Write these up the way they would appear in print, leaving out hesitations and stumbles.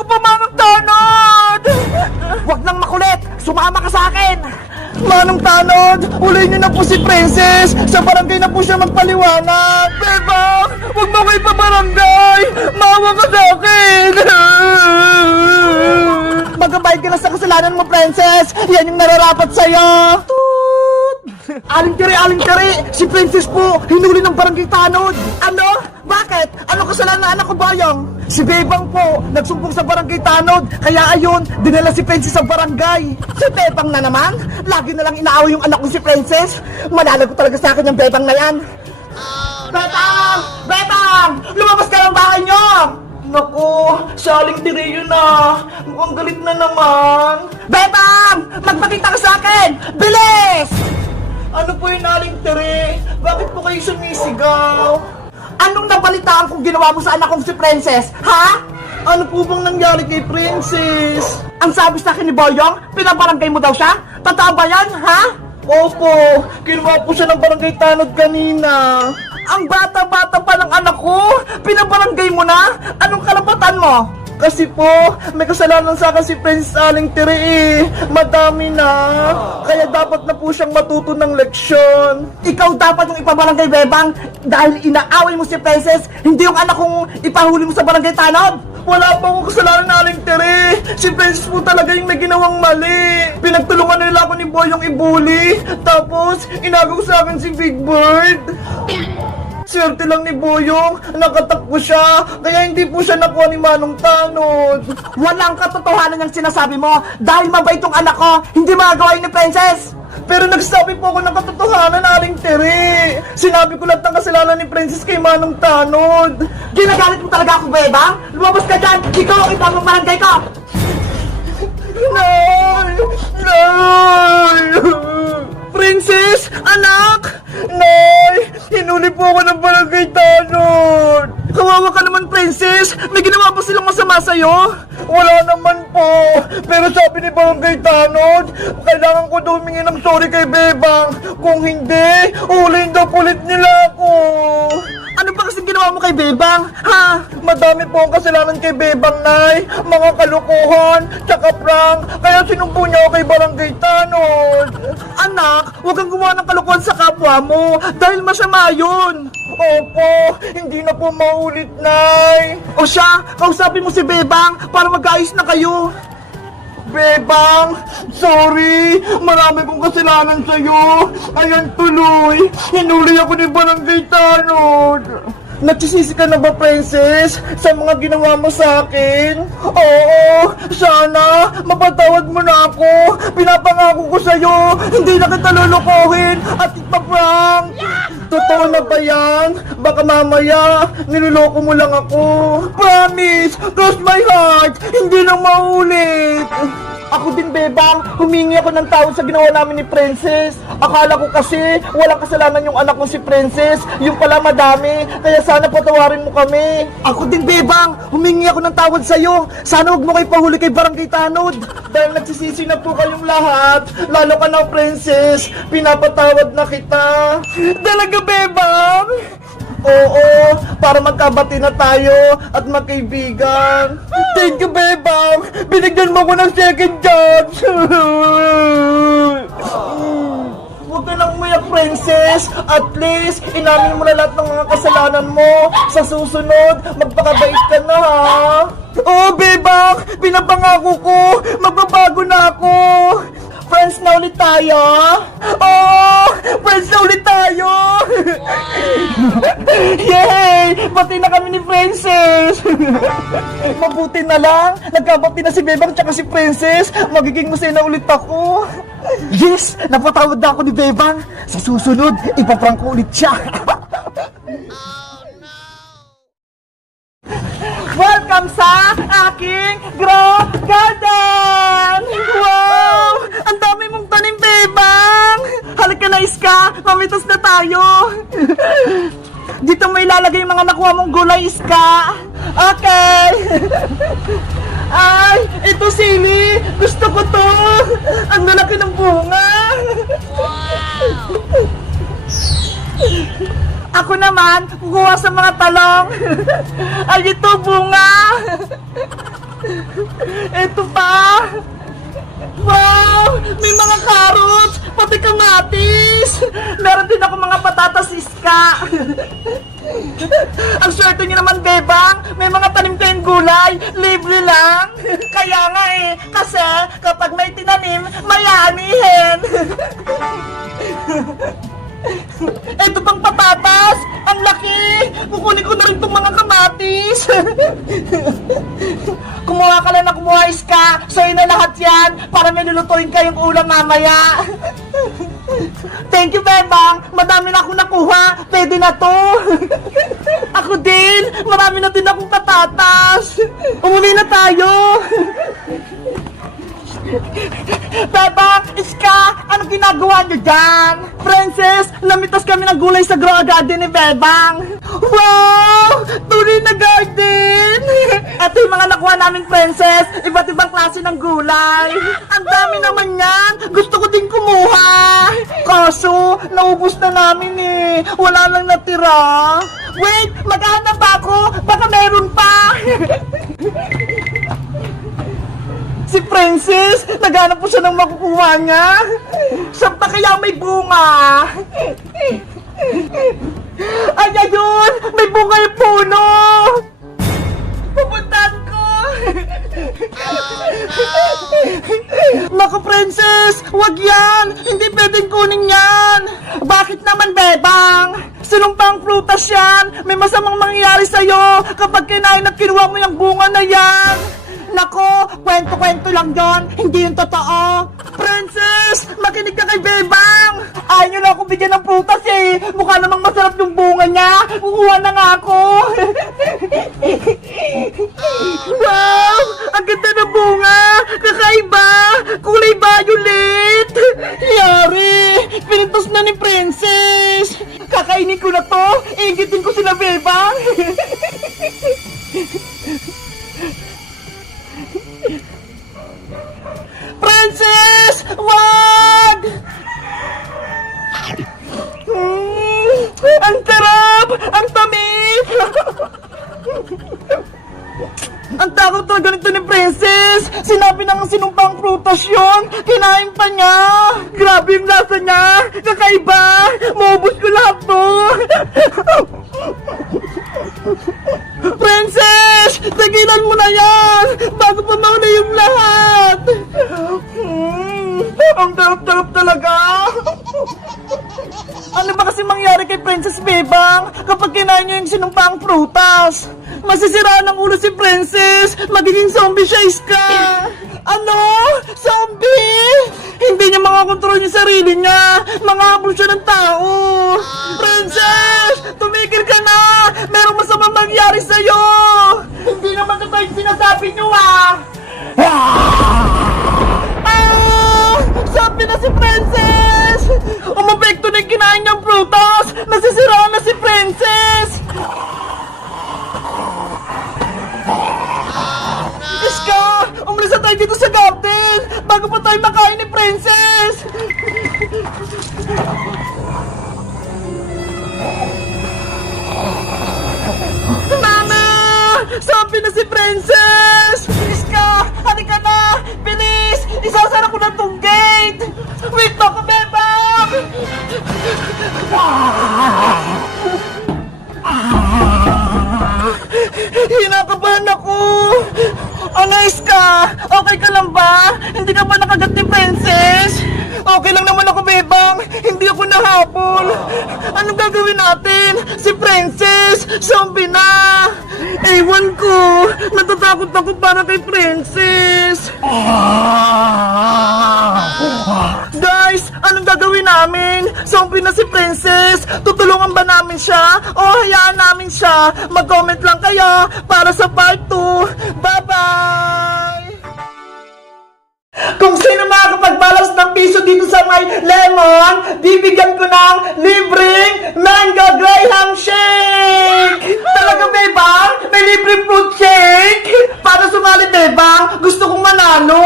ko pa, Manong Tanod! Huwag nang makulit! Sumama ka sa akin! Manong Tanod, ulayin niyo na po si Princess! Sa barangay na po siya magpaliwanag! Bebang! Huwag mo ko ipabarangay! Maawa ka sa akin! Magbabayad ka na sa kasalanan mo, Princess! Yan yung nararapat sa'yo! Aling Tiri! Si Princess po, hinuli ng barangay Tanod! Ano? Bakit? Ano kasalanan ng anak ko, Boyong? Si Bebang po, nagsumbong sa barangay Tanod, kaya ayun, dinala si Princess sa barangay. Si Bebang na naman? Lagi na lang inaaway yung anak ko si Princess. Malalago talaga sa akin yung Bebang na yan. Bebang! Bebang! Lumabas ka ng bahay niyo! Naku, si Aling Tiri yun na. Mukhang galit na naman. Bebang! Magpakita ka sa akin! Bilis! Ano po yun, Aling Tiri? Bakit po kayo sumisigaw? Anong nabalitaan kung ginawa mo sa anak kong si Princess? Ha? Ano po bang nangyari kay Princess? Ang sabi sa akin ni Boyong, pinabarangay mo daw siya? Totoo ba yan, ha? Opo, kinuha po siya ng barangay Tanod kanina. Ang bata-bata pa ng anak ko, pinabarangay mo na? Anong karapatan mo? Kasi po, may kasalanan sa akin si Princess Aling Tiri eh. Madami na. Kaya dapat na po siyang matuto ng leksyon. Ikaw dapat yung ipabarangay, Bebang. Dahil inaaway mo si Princess, hindi yung anak kong ipahuli mo sa barangay Tanod. Wala pa akong kasalanan na Aling Tiri. Si Princess po talaga yung may ginawang mali. Pinagtulungan nila ako ni Boyong ibuli. Tapos, inagaw sa akin si Big Bird. Swerte lang ni Boyong, nakatakbo siya, kaya hindi po siya nakuha ni Manong Tanod. Walang katotohanan yung sinasabi mo, dahil mabait yung anak ko, hindi magagawa ni Princess. Pero nagsabi po ako ng katotohanan, Aling Tiri. Sinabi ko lahat ng kasalanan ni Princess kay Manong Tanod. Ginagalit mo talaga ako, Bebang? Lumabas ka dyan, ikaw ang itamang barangay ko. Nay! Nay! Princess! Anak! Nay! Hinuli po ako ng barangay Tanod! Kawawa ka naman, Princess! May ginawa ba silang masama sa'yo? Wala naman po! Pero sabi ni barangay Tanod, kailangan ko daw humingi ng sorry kay Bebang. Kung hindi, ulihin daw pulit nila ako! Ano ba kasi ginawa mo kay Bebang? Ha? Madami po ang kasalanan kay Bebang, Nay. Mga kalukuhan, tsaka prank. Kaya sinumpo niya ako kay barangay Tanod. Anak, huwag kang gumawa ng kalukuhan sa kapwa mo. Dahil masama yun. Opo, hindi na po maulit, Nay. O siya, kausapin mo si Bebang para mag-ayos na kayo. Bebang, sorry. Marami kong kasalanan sa'yo. Ayan tuloy. Hinuli ako ni barangay Tanod. Nagsisisi ka na ba, Princess, sa mga ginawa mo sa akin? Oo, sana mapatawad mo na ako. Pinapangako ko sa'yo, hindi na kita lulukohin at ipaprank. Totoo na ba yan? Baka mamaya, niloloko mo lang ako. Promise, cross my heart, hindi na maulit. Ako din, Bebang, humingi ako ng tawad sa ginawa namin ni Princess. Akala ko kasi walang kasalanan yung anak ko si Princess. Yung pala madami, kaya sana patawarin mo kami. Ako din, Bebang, humingi ako ng tawad sa'yo. Sana huwag mo kayo pahuli kay barangay Tanod. Dahil nagsisisi na po kayong lahat, lalo ka na, Princess, pinapatawad na kita. Talaga, Bebang? Oo, para magkabati na tayo at magkaibigan. Thank you, Bebang! Binigyan mo ko ng second chance! Huwag ka nang umayak, Princess! At least, inamin mo na lahat ng mga kasalanan mo. Sa susunod, magpakabait ka na, ha? Oo, Bebang! Pinapangako ko! Magbabago na ako! Friends na ulit tayo! Oh! Friends na ulit tayo! Yay! Bati na kami ni Princess! Mabuti na lang, nagkabati na si Bebang tsaka si Princess. Magiging masaya na ulit ako. Yes! Napatawad na ako ni Bebang. Sa susunod, ipaprank ko ulit siya. Welcome sa aking grow garden! Wow! Ang dami mong tanim, Bebang! Halika na, Iska! Mamitos na tayo! Dito mo ilalagay yung mga nakuha mong gulay, Iska! Okay! Ay! Ito, Sili! Gusto ko to! Ang lalaki ng bunga! Wow! Ako naman, kukuha sa mga talong. Ay, ito, bunga. Eto pa! Wow! May mga carrots! Pati kamatis! Meron din ako mga patatas iska! Ang swerte niyo naman, Bebang! May mga tanim kayong gulay! Libre lang! Kaya nga kasi kapag may tinanim, may anihin! Eto pang patatas! Ang laki! Kukunin ko na rin itong mga kamatis! Kumuha ka lang na kumuha, Iska! Sa'yo na lahat yan para may lulutuin kayong ulam mamaya! Thank you, Bebang! Madami na akong nakuha! Pwede na to! Ako din! Marami na din akong patatas! Umuwi na tayo! Bebang! Iska! Ano ginagawa niyo dyan? Princess! Namitas kami ng gulay sa grow garden ni Bebang! Wow! Tunay na garden! Ito yung mga nakuha namin, Princess! Iba't ibang klase ng gulay! Ang dami naman yan! Gusto ko din kumuha! Kaso, naubos na namin Wala lang natira! Wait! Maghahanap ako! Baka meron pa! Si Princess, naghanap po siya ng makukuha niya. Saan pa kaya may bunga? Ay, ayun! May bunga yung puno! Pupuntahan ko! Naku, Princess! Wag yan! Hindi pwedeng kunin yan! Bakit naman, Bebang? Sinumpang prutas yan! May masamang mangyayari sa'yo kapag kinain at kinuha mo yung bunga na yan! Nako, kwento-kwento lang yon, hindi yung totoo. Princess, makinig ka kay Bebang. Ayaw niyo na ako bigyan ng prutas Mukha namang masarap yung bunga niya. Kukuha na nga ako. Wow, ang ganda ng bunga. Kakaiba, kulay violet. Yari, pinintos na ni Princess. Kakainin ko na to. Iingitin ko sila, Bebang. Princess! Wag! Ang sarap! Ang tamis! Ang takot talaga nito ni Princess! Sinabi na nga sinumpang prutas yun! Kinain pa niya! Grabe yung lasa niya! Kakaiba! Maubos ko lahat to! Princess! Tagilan mo na yan! Bago pa mauna yung lahat! Ang darap-darap talaga! Ano ba kasi mangyari kay Princess Bebang kapag kinain niya yung sinumpang prutas? Masisiraan ang ulo si Princess! Magiging zombie siya, Iska! Ano? Zombie? Hindi niya makakontrol yung sarili niya! Manghabol siya ng tao! Princess! Tumigil ka na! Merong masamang mangyari sa'yo! Hindi naman ito yung sinasabi niyo Sabi na si Princess! Umapekto na yung kinain niyang prutas! Nasisiraan na si Princess! Iska! Umalis na tayo dito sa garden! Bago pa tayo makain ni Princess! Mama! Sabi na si Princess! Iska! Halika na! Bilis! Isasara ko na tong gate! Wait ako, Bebang! Hinakabahan ako! Ano, Iska? Okay ka lang ba? Hindi ka ba nakagat ni Princess? Okay lang naman ako, Bebang. Hindi ako nahabol. Anong gagawin natin? Si Princess, zombie na. Ewan ko. Natatakot ako para kay Princess. Guys, anong gagawin namin? Zombie na si Princess. Tutulungan ba namin siya? O hayaan namin siya? Mag-comment lang kayo para sa part 2. Bye-bye! Kung sino makakapagbalas ng piso dito sa may lemon, bibigyan ko ng libreng mango graham shake! Talaga, Bebang? May libreng fruit shake? Para sumali, Bebang? Gusto kong manalo!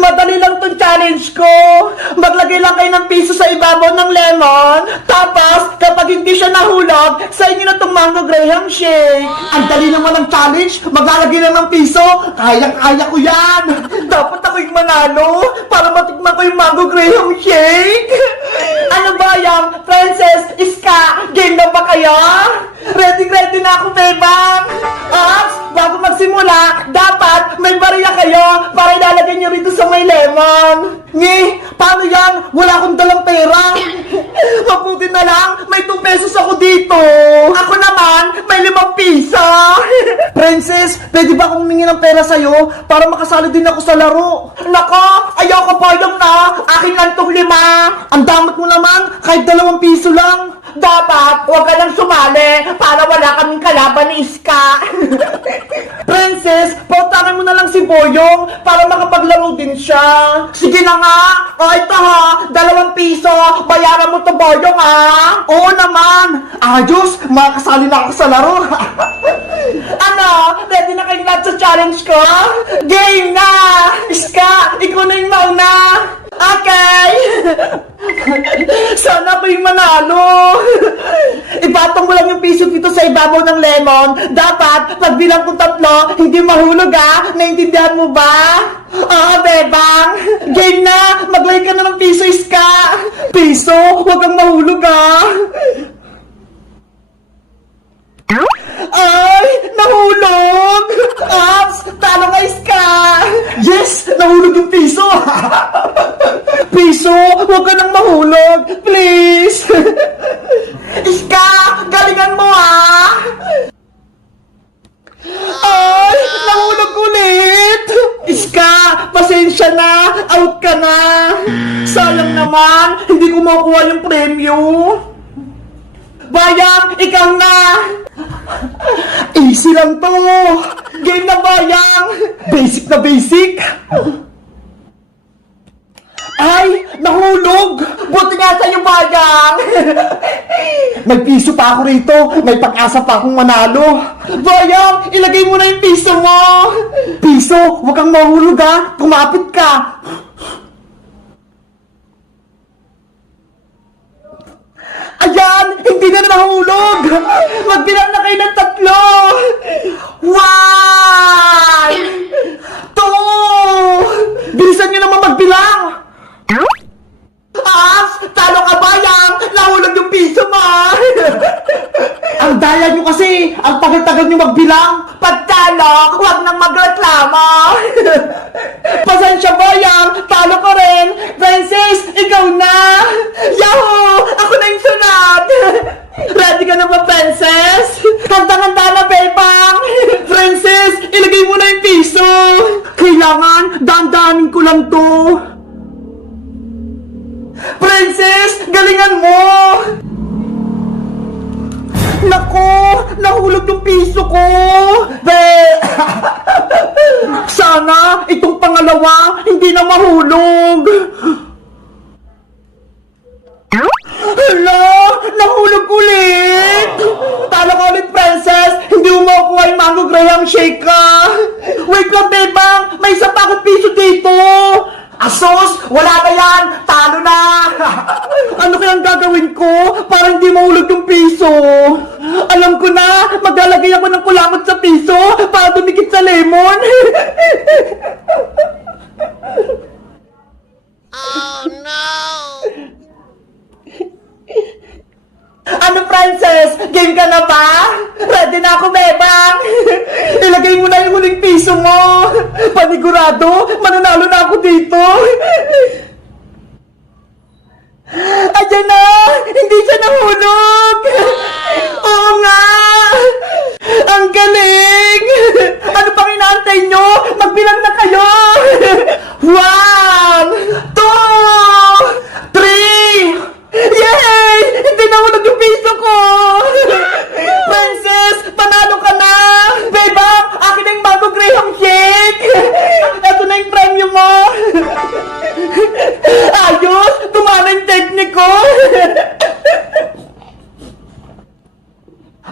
Madali lang to ang challenge ko. Maglagay lang kayo ng piso sa ibabaw ng lemon. Tapos, kapag hindi siya nahulog, sa inyo na itong mango graham shake. Ang dali naman ng challenge. Maglalagay lang ng piso. Kayang-kaya ko yan. Dapat ako yung manalo para matikman ko yung mango graham shake. Ano ba yan? Princess, Iska, game na ba kayo? Ready na ako, bebang. Ops, bago magsimula, dapat may bariya kayo para ilalagay nyo rito sa may lemon. Paano yan? Wala akong dalang pera. Mabuti na lang, may 2 pesos ako dito. Ako naman, may 5 piso. Princess, pwede ba akong humingi ng pera sa'yo para makasali din ako sa laro? Nako, ayoko po yung na. Akin lang tong 5. Ang damot mo naman, kahit 2 piso lang. Dapat, huwag ka nang sumali para wala kaming kalaban ni Iska. Princess, pautakin mo na lang si Boyong para makapaglaro din siya. Sige na nga. O ito ha, 2 piso. Bayaran mo to, Boyong ha. Oo naman. Ayos, makakasali na ako sa laro. Ano, ready na kayong lahat sa challenge ko? Game na! Iska, ikaw na yung mauna. Okay! Sana ako yung manalo! Ipatong mo lang yung piso dito sa ibabaw ng lemon. Dapat, pagbilang ko 3, hindi mahulog ha. Naintindihan mo ba? Oo, bebang. Game na! Maglay ka na ng piso, Iska. Piso? Huwag kang mahulog ha. Ay! Nahulog! Ops! Talo ka, Iska! Yes! Nahulog yung piso! Piso! Huwag ka nang mahulog! Please! Iska! Galingan mo ah! Ay! Nahulog ulit! Iska! Pasensya na! Out ka na! Sayang naman! Hindi ko makuha yung premyo! Bayang! Ikaw na! Easy lang to! Game na, Bayang! Basic na basic! Ay! Nahulog! Buti nga sa'yo, Bayang! May piso pa ako rito! May pag-asa pa akong manalo! Bayang! Ilagay mo na yung piso mo! Piso! Huwag kang mahulog ha! Kumapit ka! Ayan! Hindi na nahulog! Magbilang na kayo ng 3! 1! 2! Bilisan nyo naman magbilang! Talo ka, Bayang! Nahulog yung piso mo! Ang daya nyo kasi! Ang tagal-tagal nyo magbilang! Pagtalo, huwag nang magreklamo! Pasensya, Bayang! Talo ko rin! Princess, ikaw na! Yahoo! Ako na yung sunod! Ready ka na ba, Princess? Handa-handa na, Bebang! Princess, ilagay mo na yung piso! Kailangan, dahan-dahanin ko lang to! Princess, galingan mo! Naku, nahulog yung piso ko! Sana, itong pangalawa, hindi na mahulog! Hala, nahulog ulit! Talo ka ulit, Princess! Hindi mo makukuha yung mango graham shake ka! Wait lang, Bebang! May isa pa akong piso dito! Asos! Wala na yan! Talo na! Ano kayang gagawin ko para hindi mahulog yung piso? Alam ko na! Maglalagay ako ng kulangot sa piso para dumikit sa lemon! Oh no! Ano, Princess? Game ka na ba? Ready na ako, Bebang! Ilagay mo na yung huling piso mo! Panigurado, mananalo na ako dito! Ayan na! Hindi siya nahulog! Oo nga! Ang galing! Ano pang inaantay nyo? Magbilang na kayo! 1, 2, 3! Yay! Hindi nahulog yung piso ko! Princess, panalo ka na! Bebang, akin na yung mango graham shake! Ito na yung premyo mo! Ayos! Tumana yung technique ko!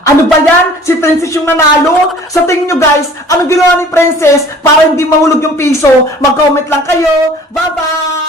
Ano ba Ayan, si Princess yung nanalo. Sa tingin nyo guys, anong ginawa ni Princess para hindi mahulog yung piso? Mag-comment lang kayo. Bye-bye!